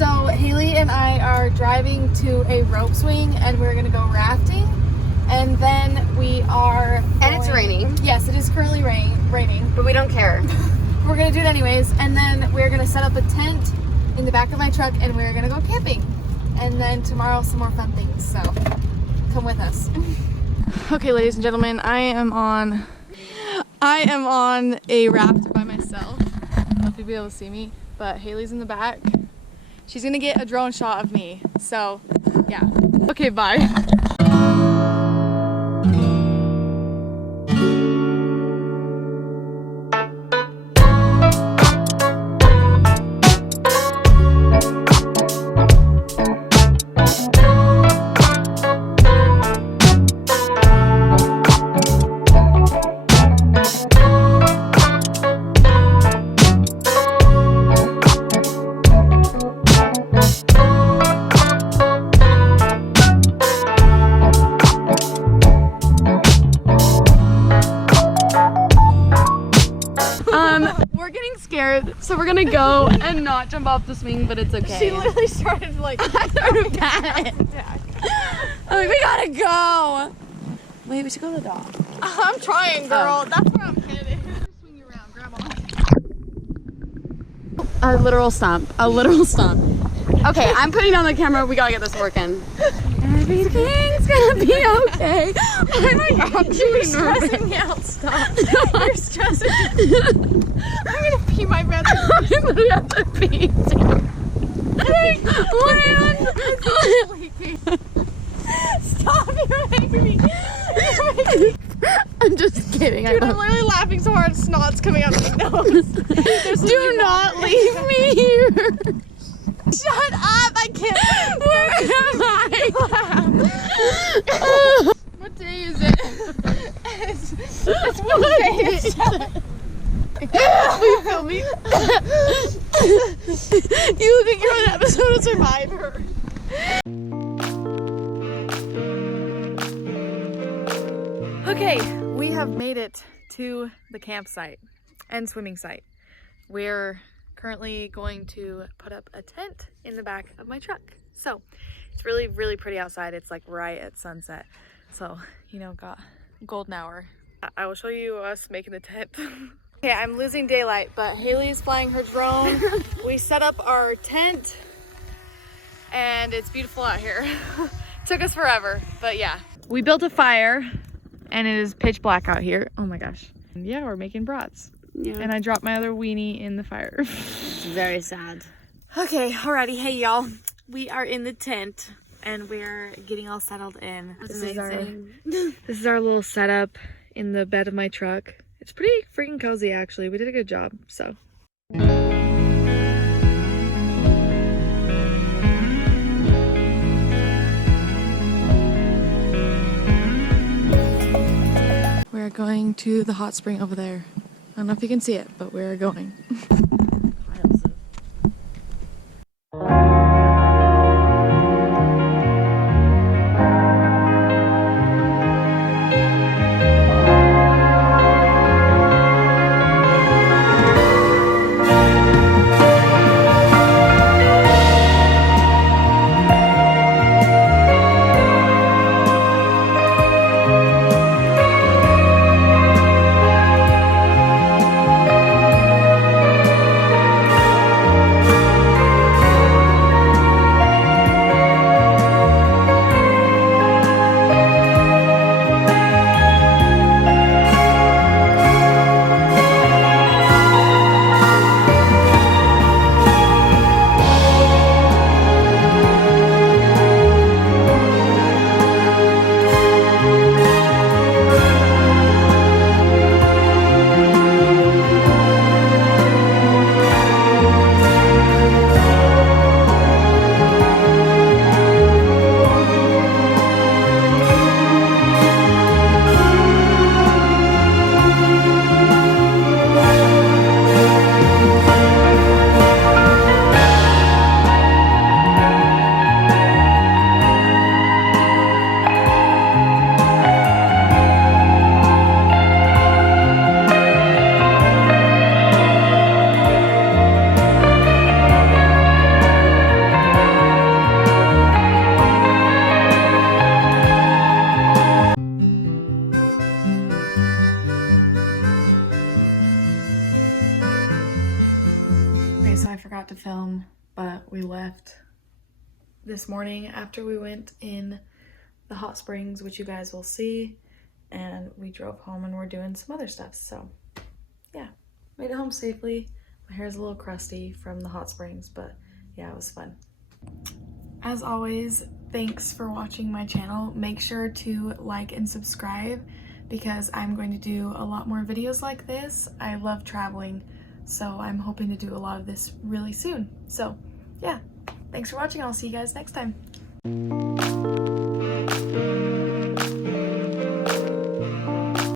So Haylee and I are driving to a rope swing and we're gonna go rafting. And then we are And it's raining. Yes, it is currently raining. But we don't care. We're gonna do it anyways. And then we're gonna set up a tent in the back of my truck and we're gonna go camping. And then tomorrow some more fun things. So come with us. Okay, ladies and gentlemen, I am on a raft by myself. I don't know if you'll be able to see me, but Haylee's in the back. She's gonna get a drone shot of me. So yeah. Okay, bye. We're getting scared, so we're gonna go and not jump off the swing, but it's okay. She literally started like I started panicking. I'm like, we gotta go. Wait, we should go to the dock. I'm trying, girl. That's where I'm headed. Swing you around, grab on. A literal stomp. A literal stomp. Okay, I'm putting down the camera. We gotta get this working. Everything's gonna be okay. Oh my god, you're stressing me out. Stop. You're stressing me. I'm gonna pee my pants. I'm gonna have to pee too. Stop, you're making me. I'm just kidding. Dude, I'm literally laughing so hard, snot's coming out of my nose. Do not leave me here. Shut up! I can't. Where am I? What day is it? It's Wednesday. Will you film me? You look like you're on an episode of Survivor. Okay, we have made it to the campsite and swimming site. We're currently going to put up a tent in the back of my truck. So it's really, really pretty outside. It's like right at sunset. So, you know, got golden hour. I will show you us making the tent. Okay, I'm losing daylight, but Haylee's flying her drone. We set up our tent and it's beautiful out here. Took us forever, but yeah. We built a fire and it is pitch black out here. Oh my gosh. And yeah, we're making brats. Yeah. And I dropped my other weenie in the fire. It's very sad. Okay, alrighty. Hey y'all. We are in the tent and we're getting all settled in. This is our little setup in the bed of my truck. It's pretty freaking cozy actually. We did a good job, so. We're going to the hot spring over there. I don't know if you can see it, but we're going. Okay, so I forgot to film, but we left this morning after we went in the hot springs, which you guys will see, and we drove home and we're doing some other stuff. So yeah, made it home safely. My hair's a little crusty from the hot springs, but yeah, it was fun. As always, thanks for watching my channel. Make sure to like and subscribe because I'm going to do a lot more videos like this. I love traveling, so I'm hoping to do a lot of this really soon. So yeah, thanks for watching. I'll see you guys next time.